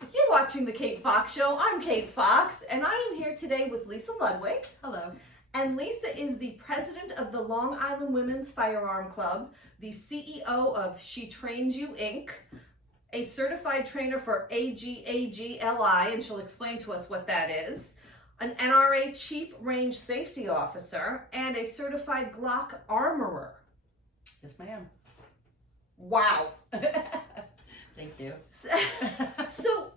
You're watching the Kate Fox Show. I'm Kate Fox, and I am here today with Lisa Ludwig. Hello. And Lisa is the president of the Long Island Women's Firearm Club, the CEO of She Trains You, Inc., a certified trainer for AGAGLI, and she'll explain to us what that is, an NRA Chief Range Safety Officer, and a certified Glock armorer. Yes, ma'am. Wow. Thank you. So,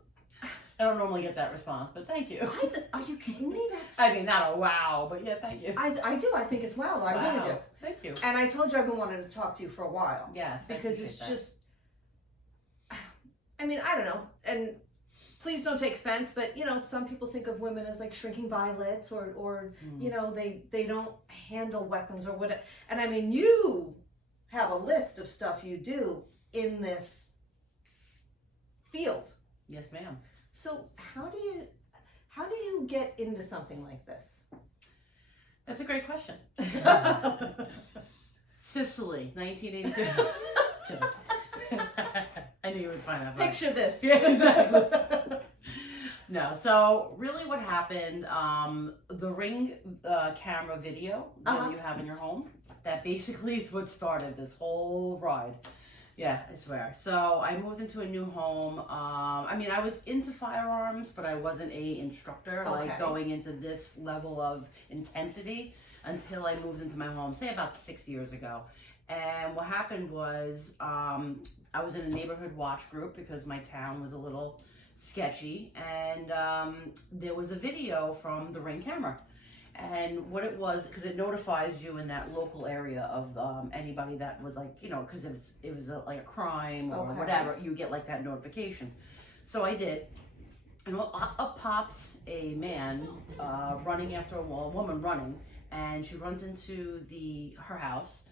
I don't normally get that response, but thank you. are you kidding me? I mean, not a wow, but yeah, thank you. I do. I think it's wow. I really do. Thank you. And I told you I've been wanting to talk to you for a while. Yes, because it's just, I mean, I don't know. And please don't take offense, but you know, some people think of women as like shrinking violets, or you know, they don't handle weapons or whatever. And I mean, you have a list of stuff you do in this field. Yes, ma'am. So how do you get into something like this? That's a great question. Sicily, 1982. I knew you would find that funny. Picture this. Yeah, exactly. No, so really what happened, the Ring camera video that you have in your home, that basically is what started this whole ride. Yeah, I swear. So I moved into a new home. I mean, I was into firearms, but I wasn't a instructor, like going into this level of intensity until I moved into my home, say about 6 years ago. And what happened was I was in a neighborhood watch group because my town was a little sketchy, and there was a video from the Ring camera. And what it was, because it notifies you in that local area of anybody that was like, you know, because it was like a crime or whatever, you get like that notification. So I did, and up pops a man running after a woman running, and she runs into her house,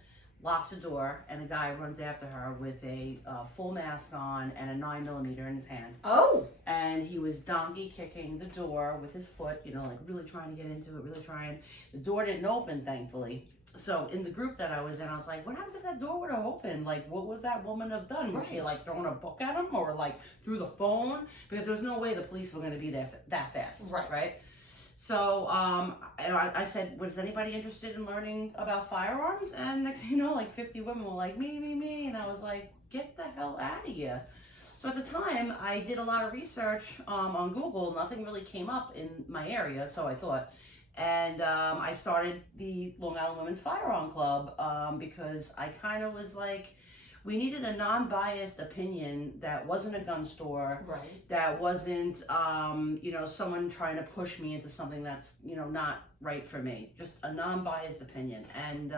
locks the door, and a guy runs after her with a full mask on and a 9mm in his hand. Oh! And he was donkey kicking the door with his foot, you know, like really trying to get into it, really trying. The door didn't open, thankfully. So in the group that I was in, I was like, what happens if that door would have opened? Like, what would that woman have done? Would she like thrown a book at him or like through the phone? Because there was no way the police were going to be there that fast, right? So I said, was anybody interested in learning about firearms? And next thing you know, like 50 women were like, me. And I was like, get the hell out of here. So at the time, I did a lot of research on Google. Nothing really came up in my area, so I thought. And I started the Long Island Women's Firearm Club because I kind of was like, we needed a non-biased opinion that wasn't a gun store, that wasn't, you know, someone trying to push me into something that's, you know, not right for me. Just a non-biased opinion. And,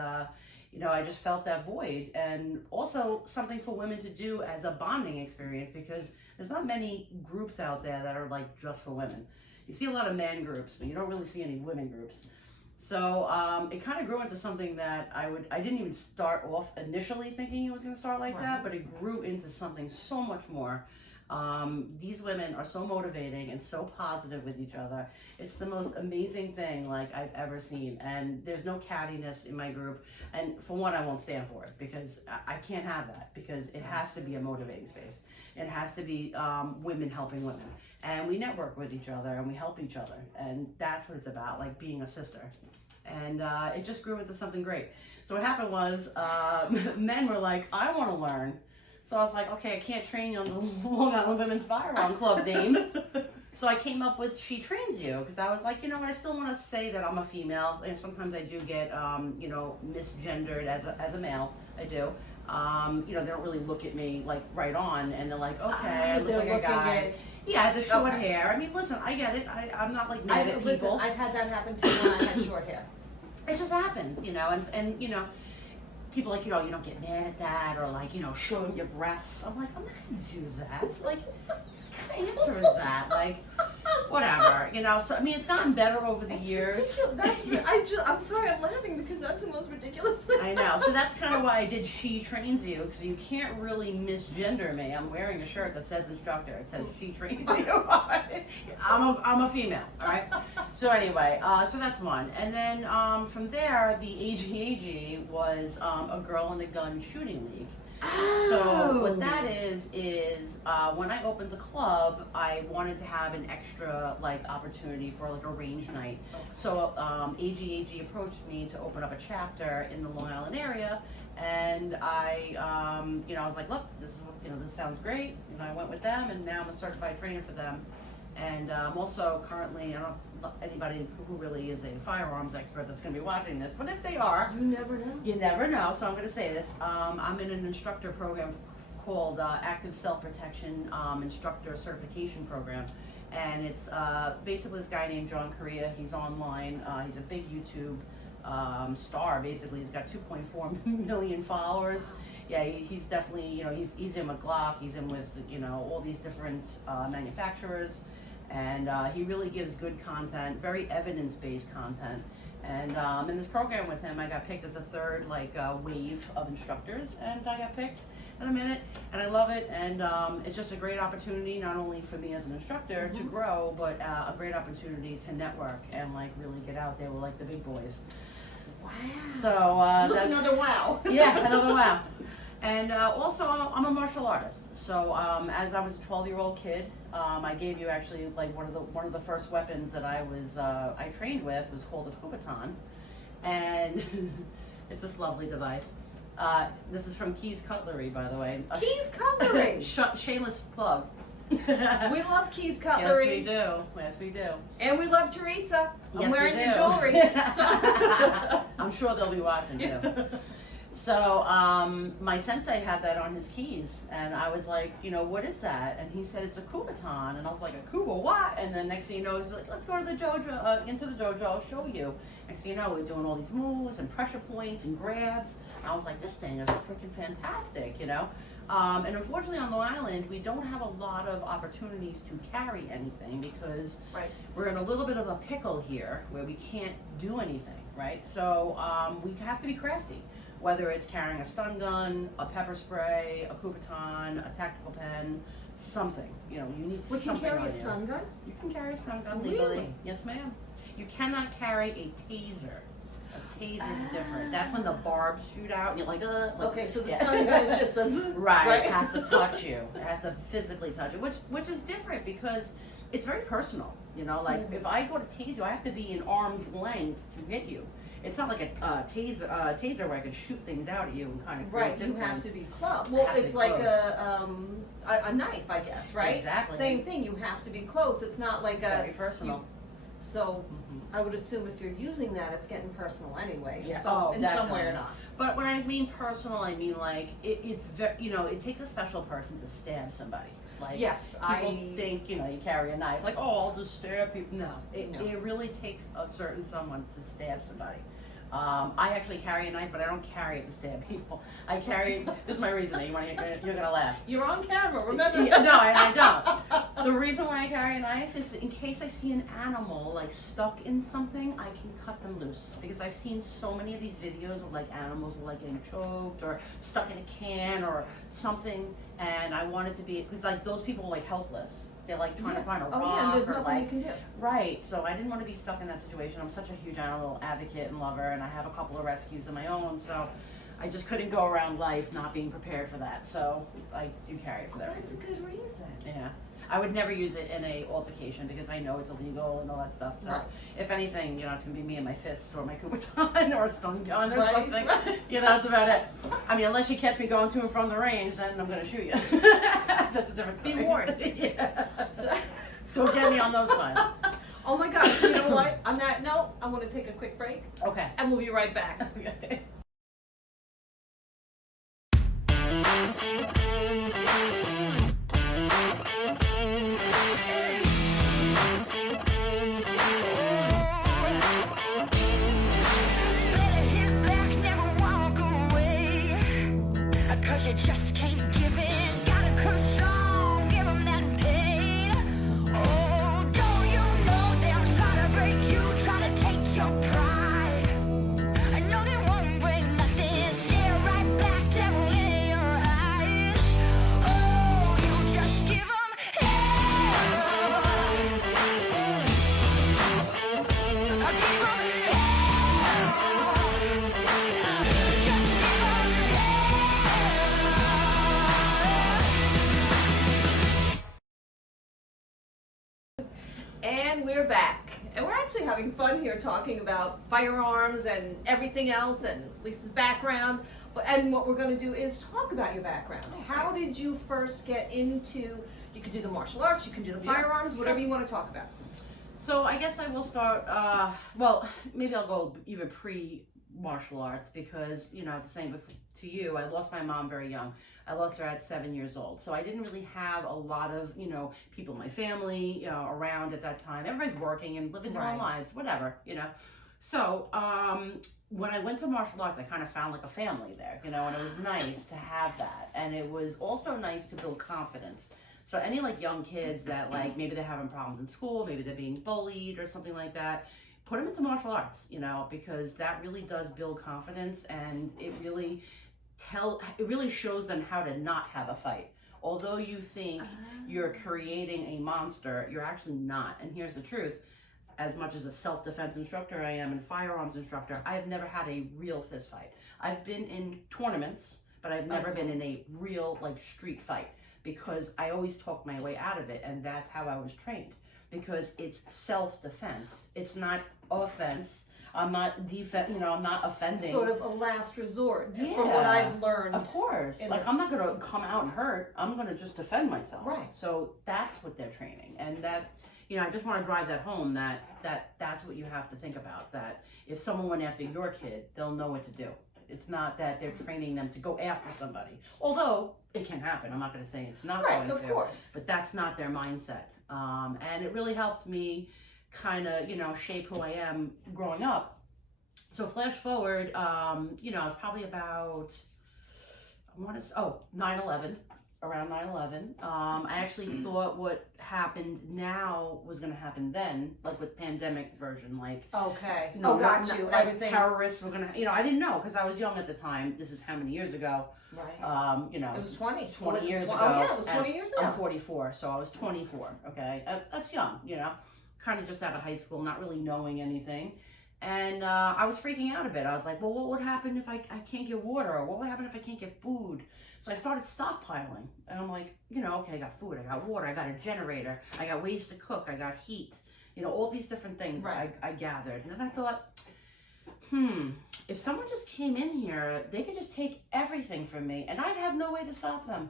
you know, I just felt that void. And also something for women to do as a bonding experience, because there's not many groups out there that are like just for women. You see a lot of men groups, but you don't really see any women groups. So it kind of grew into something that I didn't even start off initially thinking it was going to start like that, but it grew into something so much more. These women are so motivating and so positive with each other. It's the most amazing thing like I've ever seen. And there's no cattiness in my group. And for one, I won't stand for it because I can't have that, because it has to be a motivating space. It has to be women helping women. And we network with each other and we help each other. And that's what it's about, like being a sister. And it just grew into something great. So what happened was men were like, I want to learn. So I was like, okay, I can't train you on the Long Island Women's Firearm Club name. So I came up with She Trains You, because I was like, you know what, I still want to say that I'm a female. And sometimes I do get, you know, misgendered as a male. I do. You know, they don't really look at me like right on, and they're like, okay, I look like a guy. Yeah, the short hair. I mean, listen, I get it. I'm not like mad at people. Listen, I've had that happen too when I had short hair. It just happens, you know, and you know, people like, you know, you don't get mad at that, or like, you know, showing your breasts. I'm like, I'm not gonna do that. Like, what kind of answer is that? Like, whatever, you know. So I mean, it's gotten better over the years. I'm sorry, I'm laughing because that's the most ridiculous thing. I know. So that's kind of why I did She Trains You, because you can't really misgender me. I'm wearing a shirt that says instructor. It says She Trains You. I'm a female. All right. So anyway, so that's one. And then from there, the AGAG was a girl in a gun shooting league. So what that is when I opened the club, I wanted to have an extra like opportunity for like a range night. Okay. So AG approached me to open up a chapter in the Long Island area, and I I was like, look, this is this sounds great. I went with them, and now I'm a certified trainer for them. And I'm also currently, I don't know anybody who really is a firearms expert that's going to be watching this, but if they are, You never know. you never know, so I'm going to say this. I'm in an instructor program called Active Self-Protection Instructor Certification Program. And it's basically this guy named John Correa. He's online. He's a big YouTube star, basically. He's got 2.4 million followers. Yeah, he's definitely, he's in with Glock. He's in with, all these different manufacturers. And he really gives good content, very evidence-based content. And in this program with him, I got picked as a third wave of instructors, and I got picked, and I'm in it, and I love it. And it's just a great opportunity, not only for me as an instructor to grow, but a great opportunity to network and really get out there with the big boys. Wow. So Look, another wow. Yeah, another wow. And also, I'm a martial artist. So as I was a 12-year-old kid, I gave you actually one of the first weapons that I trained with was called a Kubaton, and it's this lovely device. This is from Keys Cutlery, by the way. Keys Cutlery. Shameless plug. We love Keys Cutlery. Yes, we do. Yes, we do. And we love Teresa. I'm Yes, wearing we your do. jewelry. I'm sure they'll be watching too. So my sensei had that on his keys, and I was like, what is that? And he said it's a Kubaton, and I was like, a Kuba what? And then next thing you know, he's like, let's go to the dojo, into the dojo, I'll show you. Next thing you know, we're doing all these moves and pressure points and grabs. And I was like, this thing is freaking fantastic, And unfortunately on Long Island, we don't have a lot of opportunities to carry anything because we're in a little bit of a pickle here where we can't do anything, right? So we have to be crafty. Whether it's carrying a stun gun, a pepper spray, a Kubaton, a tactical pen, something. You need We something. can carry on a stun gun? You can carry a stun gun legally. Really? Yes, ma'am. You cannot carry a taser. A taser is different. That's when the barbs shoot out and you're like, Okay, so the stun gun is just a... Right, it has to touch you. It has to physically touch you, which is different because it's very personal. If I go to tase you, I have to be in arm's length to hit you. It's not like a taser where I can shoot things out at you and kind of create Right, you distance. have to be close. Well, it's like a knife, I guess, right? Exactly. Same thing, you have to be close. It's not like Very personal. So I would assume if you're using that, it's getting personal anyway, Yeah. in some way Definitely. or not. But when I mean personal, I mean it's very, it takes a special person to stab somebody. Yes, people think, you carry a knife, oh, I'll just stab people. No, No. it really takes a certain someone to stab somebody. I actually carry a knife, but I don't carry it to stab people. I carry, this is my reasoning, you're gonna laugh. You're on camera, remember? Yeah, no, I don't. The reason why I carry a knife is in case I see an animal stuck in something, I can cut them loose. Because I've seen so many of these videos of animals were getting choked or stuck in a can or something, and I wanted to be, because those people were helpless. They're trying to find a rock. Oh yeah, and there's or nothing you can do. Right, so I didn't want to be stuck in that situation. I'm such a huge animal advocate and lover, and I have a couple of rescues of my own, so I just couldn't go around life not being prepared for that. So I do carry it for that That's a reason. good reason. Yeah. I would never use it in a altercation because I know it's illegal and all that stuff. So Right. if anything, it's gonna be me and my fists or my Kubaton or a stun gun or Right, something. right. That's about it. I mean, unless you catch me going to and from the range, then I'm gonna shoot you. That's a different story. Be warned. Yeah. So, Don't get me on those times. oh my gosh, you know what? On that note, I want to take a quick break, Okay. and we'll be right back. Okay. Cause you just can't give in. Gotta come strong, give 'em that pain. Oh, don't you know they'll try to break you, try to take your pride. I know they won't bring nothing, stare right back, devil in your eyes. Oh, you just give 'em hell. Give 'em hell. Just give 'em hell. actually having fun here talking about firearms and everything else and Lisa's background. And what we're going to do is talk about your background. How did you first get into, you can do the martial arts, you can do the firearms, whatever you want to talk about. So I guess I will start, well, maybe I'll go even pre-martial arts because, you know, I was saying to you, I lost my mom very young. I lost her at 7 years old. So I didn't really have a lot of, you know, people in my family around at that time. Everybody's working and living their own lives, whatever, you know. So when I went to martial arts, I kind of found like a family there, you know, and it was nice to have that. And it was also nice to build confidence. So any like young kids that like maybe they're having problems in school, maybe they're being bullied or something like that, put them into martial arts, you know, because that really does build confidence, and it really shows them how to not have a fight. Although you think you're creating a monster, you're actually not. And here's the truth. As much as a self-defense instructor I am and firearms instructor, I have never had a real fist fight. I've been in tournaments, but I've never been in a real like street fight, because I always talk my way out of it, and that's how I was trained. Because it's self-defense. It's not offense. I'm not I'm not offending. Sort of a last resort, from what I've learned. Of course. Like, I'm not going to come out and hurt. I'm going to just defend myself. Right. So that's what they're training. And that, you know, I just want to drive that home, that's what you have to think about. That if someone went after your kid, they'll know what to do. It's not that they're training them to go after somebody. Although it can happen. I'm not going to say it's not going to. Right, of course. But that's not their mindset. And it really helped me kind of, you know, shape who I am growing up. So flash forward, you know, I was probably about, 9/11, around 9/11. I actually thought what happened now was going to happen then, like with pandemic version, like. Okay. You know, got you. Like Everything. terrorists were going to, you know, I didn't know because I was young at the time. This is how many years ago. Right. You know. It was 20. 20 years ago. Oh, yeah, it was 20 years ago. I'm 44, so I was 24, okay? That's young, you know? Kind of just out of high school, not really knowing anything. And I was freaking out a bit. I was like, well, what would happen if I can't get water? Or what would happen if I can't get food? So I started stockpiling. And I'm like, you know, okay, I got food, I got water, I got a generator, I got ways to cook, I got heat. You know, all these different things I gathered. And then I thought, if someone just came in here, they could just take everything from me, and I'd have no way to stop them.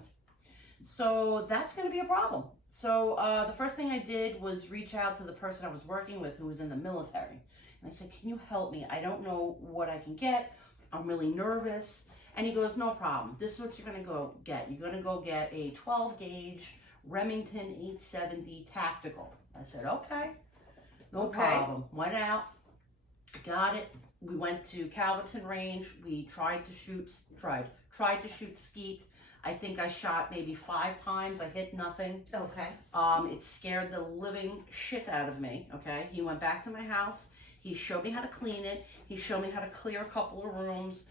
So that's going to be a problem. So the first thing I did was reach out to the person I was working with who was in the military. And I said, can you help me? I don't know what I can get. I'm really nervous. And he goes, no problem. This is what you're going to go get. You're going to go get a 12 gauge Remington 870 tactical. I said, okay, no problem. Went out, got it. We went to Calverton Range. We tried to shoot skeet. I think I shot maybe 5 times. I hit nothing. Okay. It scared the living shit out of me. Okay. He went back to my house. He showed me how to clean it. He showed me how to clear a couple of rooms.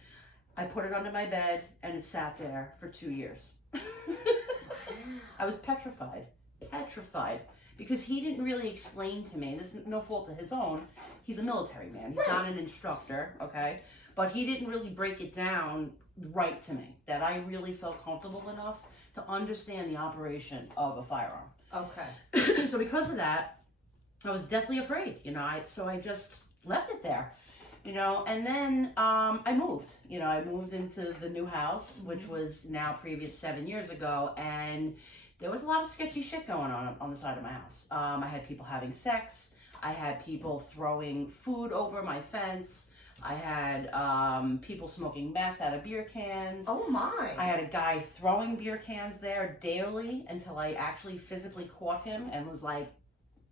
I put it under my bed, and it sat there for 2 years. I was petrified, because he didn't really explain to me. This is no fault of his own. He's a military man. He's not an instructor, okay? But he didn't really break it down right to me, that I really felt comfortable enough to understand the operation of a firearm. Okay. So because of that, I was deathly afraid, you know. So I just left it there, you know. And then I moved. You know, I moved into the new house, which was now previous 7 years ago, and there was a lot of sketchy shit going on the side of my house. I had people having sex. I had people throwing food over my fence. I had people smoking meth out of beer cans. Oh my. I had a guy throwing beer cans there daily until I actually physically caught him and was like,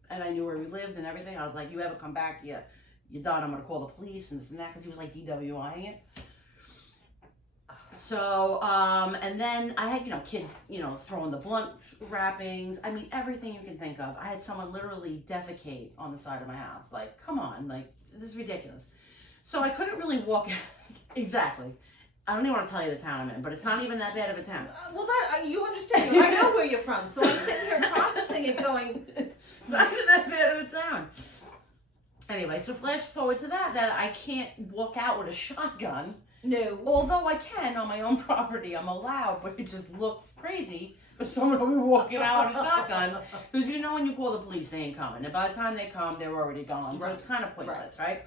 and I knew where we lived and everything. I was like, you ever come back, you're done. I'm going to call the police and this and that, because he was like DWIing it. So, and then I had, you know, kids, you know, throwing the blunt wrappings. I mean, everything you can think of. I had someone literally defecate on the side of my house. Like, come on, like, this is ridiculous. So I couldn't really walk. Exactly. I don't even want to tell you the town I'm in, but it's not even that bad of a town. Well, that you understand. I know where you're from, so I'm sitting here processing it, going, it's not even that bad of a town. Anyway, so flash forward to that I can't walk out with a shotgun. No. Although I can on my own property, I'm allowed, but it just looks crazy someone will be walking out with a shotgun, because you know when you call the police, they ain't coming, and by the time they come, they're already gone. So Right. it's kind of pointless, right?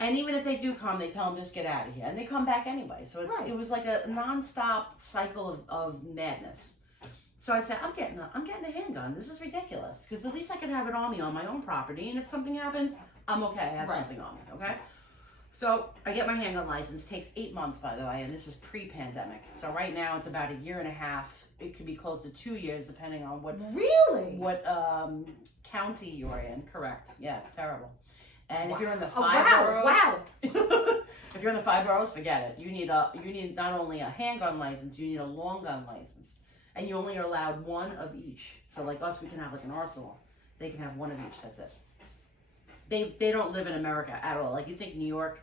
And even if they do come, they tell them just get out of here, and they come back anyway. So it was like a non-stop cycle of madness. So I said, I'm getting a handgun. This is ridiculous, because at least I can have it on me on my own property, and if something happens, I'm okay. I have something on me, okay? So I get my handgun license. Takes 8 months, by the way, and this is pre-pandemic. So right now it's about 1.5 years. It could be close to 2 years, depending on what county you're in. Correct? Yeah, it's terrible. And if you're in the 5 boroughs, if you're in the 5 boroughs, forget it. You need not only a handgun license, you need a long gun license, and you only are allowed one of each. So like us, we can have like an arsenal. They can have one of each. That's it. They don't live in America at all. Like you think New York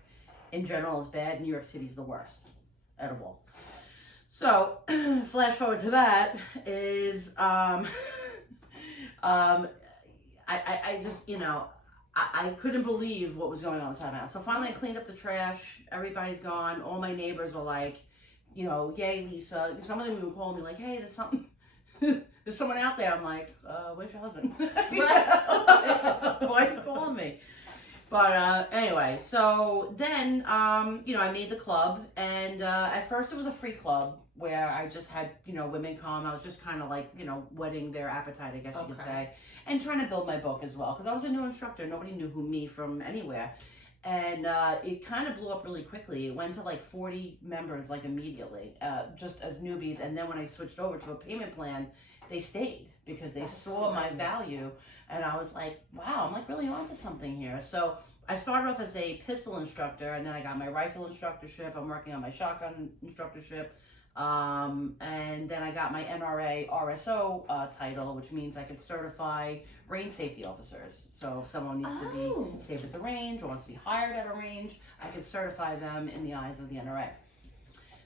in general is bad, New York City's the worst out of all. So flash forward to that is I just, you know, I couldn't believe what was going on inside my house. So finally I cleaned up the trash, everybody's gone, all my neighbors were like, you know, yay Lisa. Some of them would call me like, hey, there's something there's someone out there. I'm like, where's your husband? Why are you calling me? But anyway, so then, you know, I made the club, and at first it was a free club where I just had, you know, women come. I was just kind of like, you know, whetting their appetite, I guess you could say, and trying to build my book as well, because I was a new instructor. Nobody knew me from anywhere. And it kind of blew up really quickly. It went to like 40 members like immediately, just as newbies. And then when I switched over to a payment plan, they stayed because they saw my value. And I was like, wow, I'm like really onto something here. So I started off as a pistol instructor, and then I got my rifle instructorship. I'm working on my shotgun instructorship. And then I got my NRA RSO title, which means I could certify range safety officers. So if someone needs to be safe at the range or wants to be hired at a range, I could certify them in the eyes of the NRA.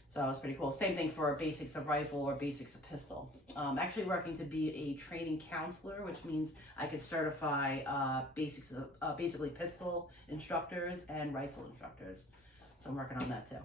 So that was pretty cool. Same thing for basics of rifle or basics of pistol. Actually working to be a training counselor, which means I could certify basics of basically pistol instructors and rifle instructors. So I'm working on that too.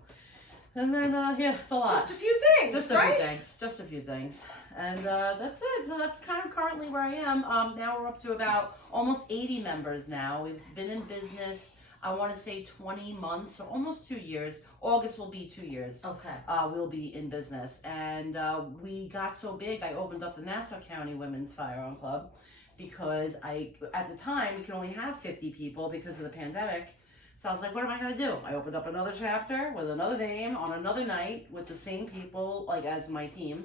And then, yeah, it's a lot. Just a few things, Just a few things. Just a few things. And that's it. So that's kind of currently where I am. Now we're up to about almost 80 members now. We've been in business, I want to say 20 months, so almost 2 years. August will be 2 years. Okay. We'll be in business. And we got so big, I opened up the Nassau County Women's Firearm Club because at the time, we could only have 50 people because of the pandemic. So I was like, what am I going to do? I opened up another chapter with another name on another night with the same people, like as my team,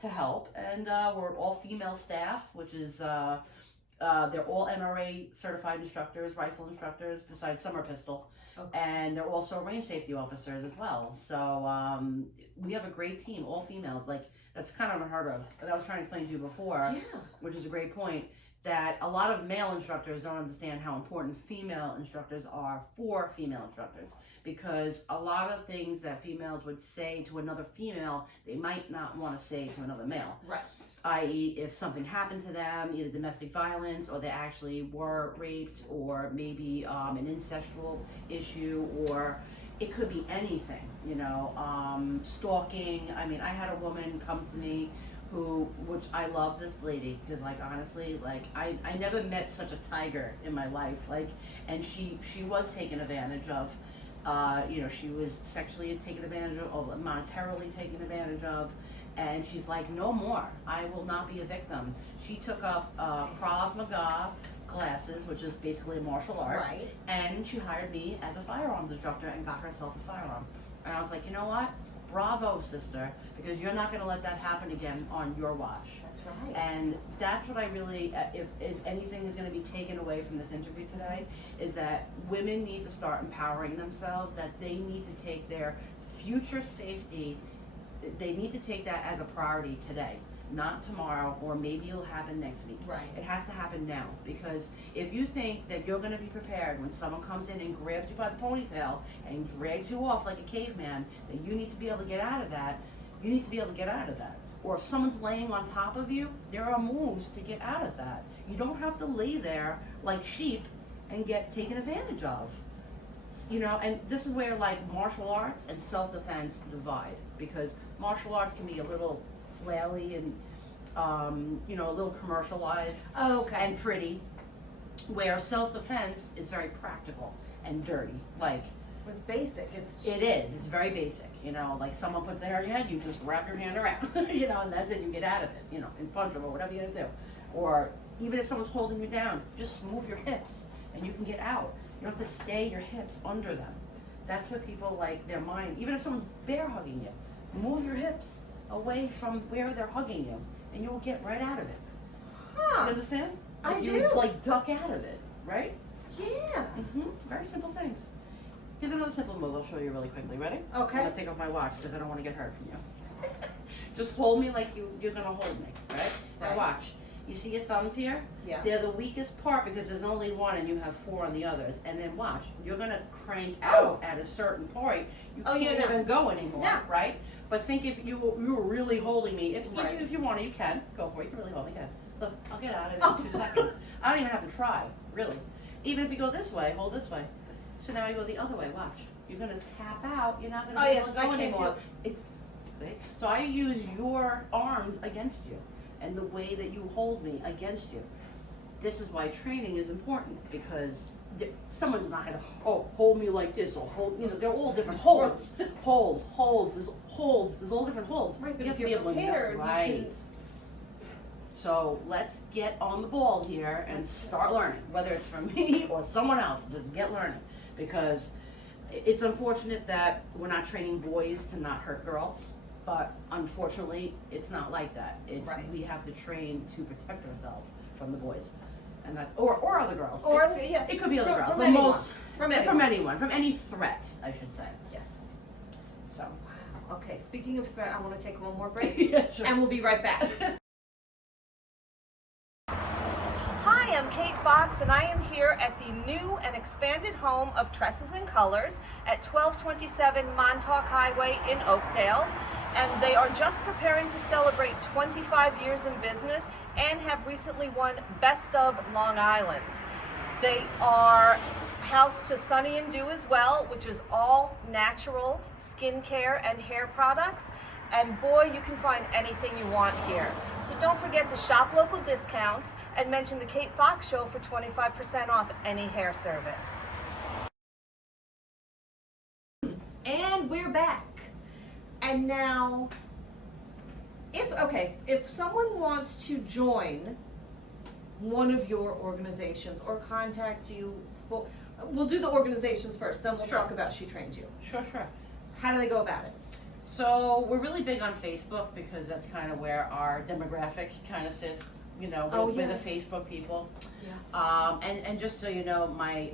to help. And we're all female staff, which is, they're all NRA certified instructors, rifle instructors, besides some are pistol. And they're also range safety officers as well. So we have a great team, all females. Like, that's kind of unheard of. And I was trying to explain to you before, which is a great point, that a lot of male instructors don't understand how important female instructors are for female instructors, because a lot of things that females would say to another female, they might not want to say to another male. Right. I.e., if something happened to them, either domestic violence, or they actually were raped, or maybe an incestual issue, or it could be anything, you know, stalking. I mean, I had a woman come to me which I love this lady, because like honestly, like I never met such a tiger in my life, like, and she was taken advantage of, you know, she was sexually taken advantage of, or monetarily taken advantage of, and she's like, no more, I will not be a victim. She took up Krav Maga classes, which is basically a martial art, and she hired me as a firearms instructor and got herself a firearm. And I was like, you know what? Bravo, sister, because you're not going to let that happen again on your watch. That's right. And that's what I really, if anything is going to be taken away from this interview today, is that women need to start empowering themselves, that they need to take their future safety, they need to take that as a priority today, not tomorrow, or maybe it'll happen next week. Right. It has to happen now, because if you think that you're going to be prepared when someone comes in and grabs you by the ponytail and drags you off like a caveman, that you need to be able to get out of that, you need to be able to get out of that. Or if someone's laying on top of you, there are moves to get out of that. You don't have to lay there like sheep and get taken advantage of. You know, and this is where like martial arts and self-defense divide, because martial arts can be a little flaily and you know, a little commercialized Okay. and pretty, where self-defense is very practical and dirty. Like, It was basic. It's it's very basic, you know, like someone puts their hair in your head, you just wrap your hand around, you know, and that's it, you get out of it, you know, and punch them or whatever you're gonna do. Or even if someone's holding you down, just move your hips and you can get out. You don't have to stay your hips under them. That's what people like, their mind, even if someone's bear hugging you, move your hips away from where they're hugging you and you'll get right out of it. Huh. You understand? I Like, do. You like duck out of it, right? Yeah. Very simple things. Here's another simple move I'll show you really quickly. Ready? Okay. I'm gonna take off my watch because I don't want to get hurt from you. Just hold me like you're gonna hold me, right? Now Right. watch. You see your thumbs here? Yeah. They're the weakest part because there's only one and you have 4 on the others. And then watch, you're gonna crank out at a certain point. You Oh, can't yeah, no. even go anymore, No. right? But think if you were really holding me, Right. if you want to, you can. Go for it, you can really hold me, you can. Look, I'll get out of it in 2 seconds. I don't even have to try, really. Even if you go this way, hold this way. So now I go the other way, watch. You're gonna tap out, you're not gonna Oh, be yeah, able to I go can't anymore. See? So I use your arms against you and the way that you hold me against you. This is why training is important because someone's not gonna, hold me like this or hold, you know, they're all different holds. There's all different holds. Right, but You if have to you're be able to know- prepared, you right. can. So let's get on the ball here and start learning, whether it's from me or someone else, just get learning. Because it's unfortunate that we're not training boys to not hurt girls, but unfortunately, it's not like that. It's Right. we have to train to protect ourselves from the boys, and that or other girls. Or it could be other girls, from but anyone. most From from any threat, I should say. Yes. So, Okay. Speaking of threat, I want to take one more break, yeah, sure. and we'll be right back. Hi, I'm Kate Fox, and I am here at the new and expanded home of Tresses and Colors at 1227 Montauk Highway in Oakdale. And they are just preparing to celebrate 25 years in business and have recently won Best of Long Island. They are house to Sunny and Dew as well, which is all natural skincare and hair products. And boy, you can find anything you want here. So don't forget to shop local discounts and mention the Kate Fox Show for 25% off any hair service. And we're back. And now, if someone wants to join one of your organizations or contact you, we'll do the organizations first, then we'll Sure. talk about She Trains You. Sure. How do they go about it? So we're really big on Facebook because that's kind of where our demographic kind of sits, you know, with yes. the Facebook people. Yes. And just so you know, my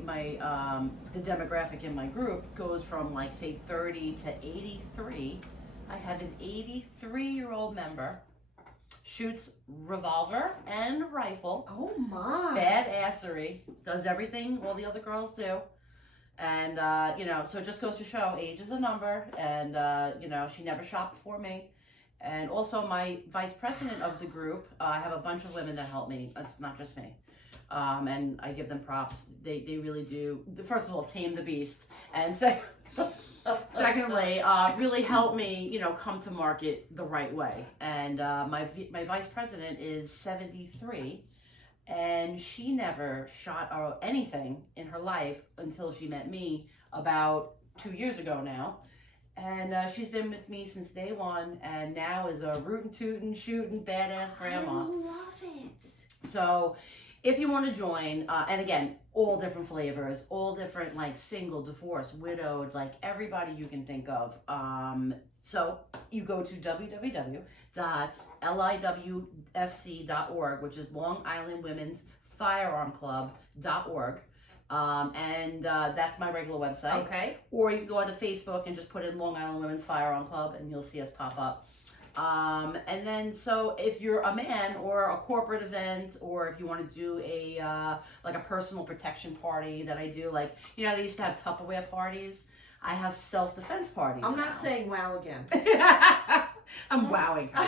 the demographic in my group goes from like say 30 to 83. I have an 83-year-old member, shoots revolver and rifle, Oh my. badassery, does everything all the other girls do. And, you know, so it just goes to show age is a number, and, you know, she never shopped before me. And also my vice president of the group, I have a bunch of women that help me. It's not just me. And I give them props. They really do, first of all, tame the beast. And secondly, really help me, you know, come to market the right way. And my vice president is 73. And she never shot anything in her life until she met me about 2 years ago now. And she's been with me since day one, and now is a rootin' tootin' shootin' badass grandma. I love it. So if you want to join, and again, all different flavors, all different like single, divorce, widowed, like everybody you can think of. So you go to www.liwfc.org, which is Long Island Women's Firearm Club.org. And that's my regular website. Okay. Or you can go onto Facebook and just put in Long Island Women's Firearm Club and you'll see us pop up. And then, so if you're a man or a corporate event, or if you want to do a, like a personal protection party that I do, like, you know, they used to have Tupperware parties. I have self-defense parties I'm now. not saying wow again. I'm wowing her.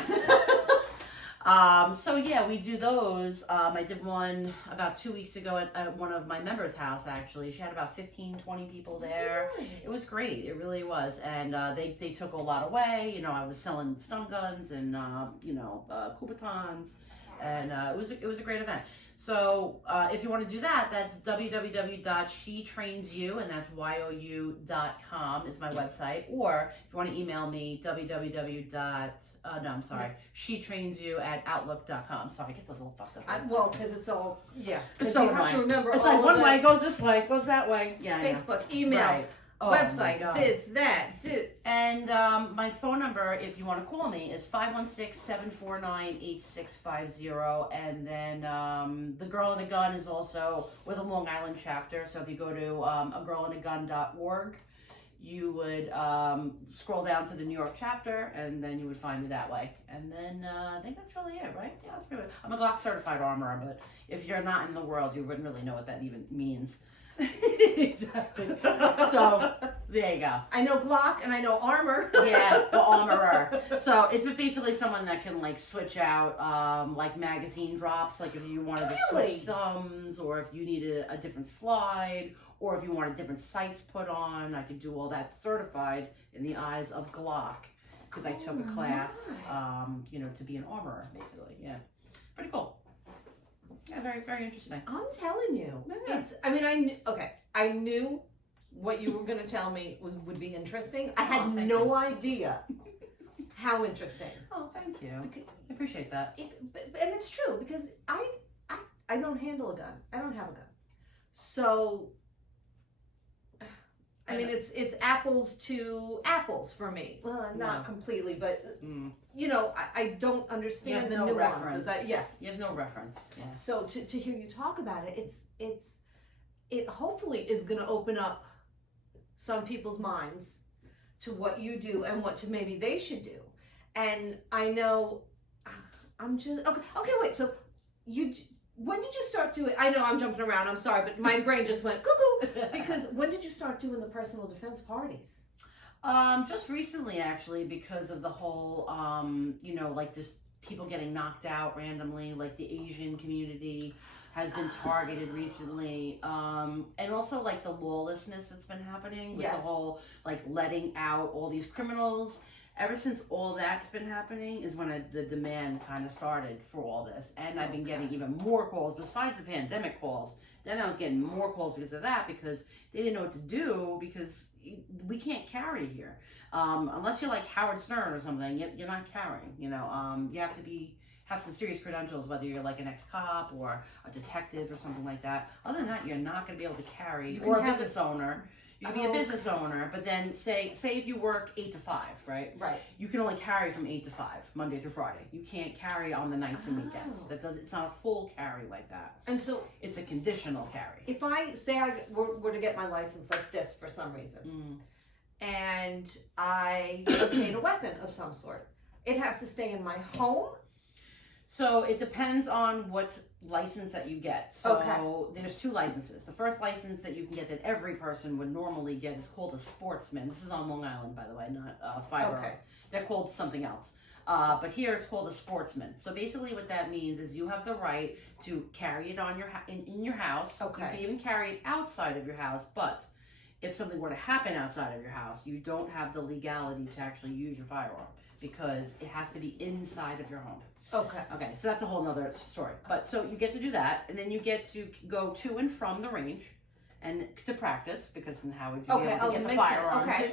So yeah, we do those. I did one about 2 weeks ago at one of my members' house, actually. She had about 15, 20 people there. Really? It was great. It really was. And they took a lot away. You know, I was selling stun guns and, Kubotans. And it was a great event. So if you want to do that, that's www.shetrainsyou, and that's YOU.com is my website. Or if you want to email me, shetrainsyu@outlook.com. Sorry, I get those all fucked up. Well, because it's all, yeah. It's Because so you have to annoying. remember It's all like of one the way, it goes this way, it goes that way. Yeah, I know. Facebook, email, Right. Oh, my website, God. this, that, And my phone number, if you want to call me, is 516-749-8650. And then the Girl in a Gun is also with a Long Island chapter. So if you go to agirlinagun.org, you would scroll down to the New York chapter, and then you would find me that way. And then I think that's really it, right? Yeah, that's pretty much. I'm a Glock certified armorer, but if you're not in the world, you wouldn't really know what that even means. Exactly. So there you go. I know Glock and I know armor. Yeah, the armorer. So it's basically someone that can like switch out like magazine drops, like if you wanted to Really? switch thumbs, or if you needed a different slide, or if you wanted different sights put on. I could do all that certified in the eyes of Glock, because I took a class to be an armorer, basically. Yeah, pretty cool. Yeah, very, very interesting. I'm telling you, Yeah. I knew what you were going to tell me would be interesting. I had thank no you. idea how interesting. Oh, thank you. Because, I appreciate that. and it's true, because I don't handle a gun. I don't have a gun. So, I mean, it's apples to apples for me. Well, not No. completely, but Mm. I don't You understand have the no nuances. reference. Yes. You have no reference. Yeah. So to hear you talk about it, it hopefully is going to open up some people's minds to what you do and what maybe they should do. And I know I'm just okay. Wait. So when did you start doing? I know I'm jumping around. I'm sorry, but my brain just went cuckoo. Because when did you start doing the personal defense parties? Just recently, actually, because of the whole, like just people getting knocked out randomly, like the Asian community has been targeted recently. And also like the lawlessness that's been happening with the Yes. whole, like letting out all these criminals. Ever since all that's been happening is when the demand kind of started for all this. And I've been getting even more calls besides the pandemic calls. Then I was getting more calls because of that, because they didn't know what to do, because we can't carry here. Unless you're like Howard Stern or something, you're not carrying, you have to have some serious credentials, whether you're like an ex-cop or a detective or something like that. Other than that, you're not going to be able to carry, or a business owner. You can be a business owner, but then say if you work 8 to 5, right? Right. You can only carry from 8 to 5, Monday through Friday. You can't carry on the nights and weekends. It's not a full carry like that. And so It's a conditional carry. if I say I were to get my license like this for some reason, and I obtain a weapon of some sort, it has to stay in my home. So it depends on what license that you get. So Okay. there's 2 licenses. The first license that you can get that every person would normally get is called a sportsman. This is on Long Island, by the way, not firearms. Okay. They're called something else. But here it's called a sportsman. So basically what that means is you have the right to carry it on in your house. Okay. You can even carry it outside of your house, but if something were to happen outside of your house, you don't have the legality to actually use your firearm, because it has to be inside of your home. Okay. Okay, so that's a whole nother story. But so you get to do that, and then you get to go to and from the range and to practice, because then how would you be able to get the makes sense. firearm? Okay.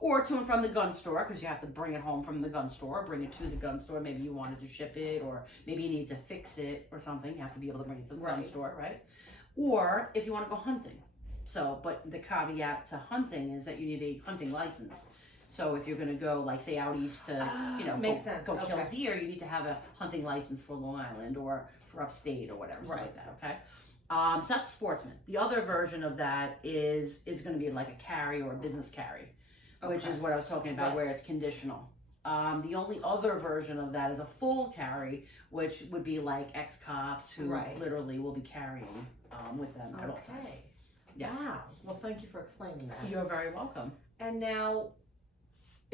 Or to and from the gun store, because you have to bring it home from the gun store, bring it to the gun store. Maybe you wanted to ship it, or maybe you need to fix it or something. You have to be able to bring it to the gun Right. store, right? Or if you want to go hunting. So, but the caveat to hunting is that you need a hunting license. So if you're going to go, like, say, out east to, Makes sense. go kill Okay. deer, you need to have a hunting license for Long Island or for upstate or whatever, something like that, okay? So that's sportsman. The other version of that is going to be like a carry or a business carry, which Okay. is what I was talking about, Right. where it's conditional. The only other version of that is a full carry, which would be like ex-cops who Right. literally will be carrying with them at all times. Okay. Yeah. Wow. Well, thank you for explaining that. You're very welcome. And now,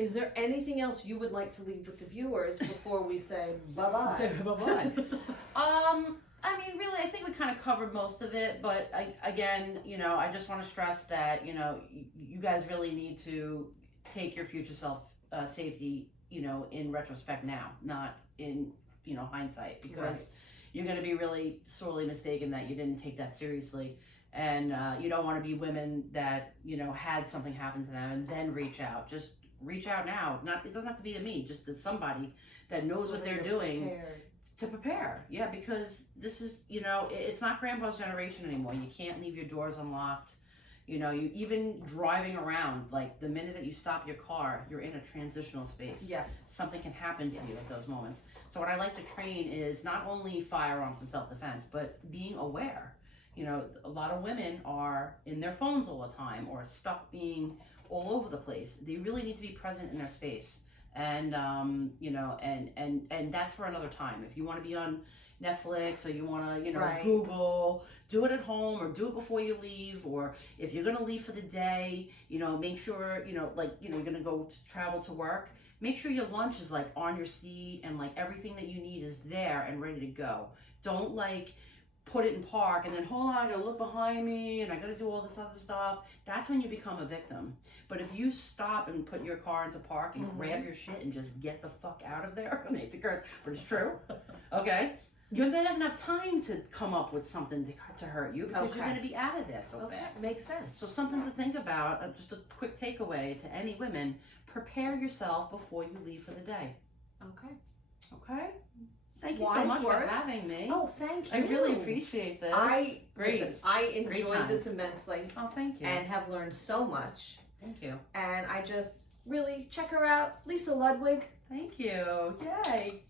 Is there anything else you would like to leave with the viewers before we say bye-bye? Say bye-bye. I mean, really, I think we kind of covered most of it, but again, you know, I just want to stress that, you know, you guys really need to take your future self safety, you know, in retrospect now, not in, you know, hindsight, because you're going to be really sorely mistaken that you didn't take that seriously. And you don't want to be women that, you know, had something happen to them and then reach out. Just reach out now. It doesn't have to be to me, just to somebody that knows So what that they're you're doing. prepared. To prepare, yeah, because this is, you know, it's not grandpa's generation anymore. You can't leave your doors unlocked. You know, you even driving around, like the minute that you stop your car, you're in a transitional space. Yes. Something can happen to you at those moments. So what I like to train is not only firearms and self-defense, but being aware. You know, a lot of women are in their phones all the time or stuck being all over the place. They really need to be present in their space. And you know, and that's for another time. If you want to be on Netflix or you want to, you know, Google, do it at home or do it before you leave. Or if you're gonna leave for the day, you know, make sure, you know, like, you know, you're gonna go travel to work, make sure your lunch is like on your seat and like everything that you need is there and ready to go. Don't like put it in park and then hold on, I gotta look behind me and I gotta do all this other stuff. That's when you become a victim. But if you stop and put your car into park and grab your shit and just get the fuck out of there, I hate to curse, but it's true, okay? You're not gonna have enough time to come up with something to hurt you because you're gonna be out of there so fast. Makes sense. So something to think about, just a quick takeaway to any women, prepare yourself before you leave for the day. Okay. Okay? Thank you so Wise much words. for having me. Oh, thank you. I really appreciate this. Listen, I Great enjoyed time. this immensely Oh, thank you. and have learned so much. Thank you. And I just really check her out, Lisa Ludwig. Thank you. Yay.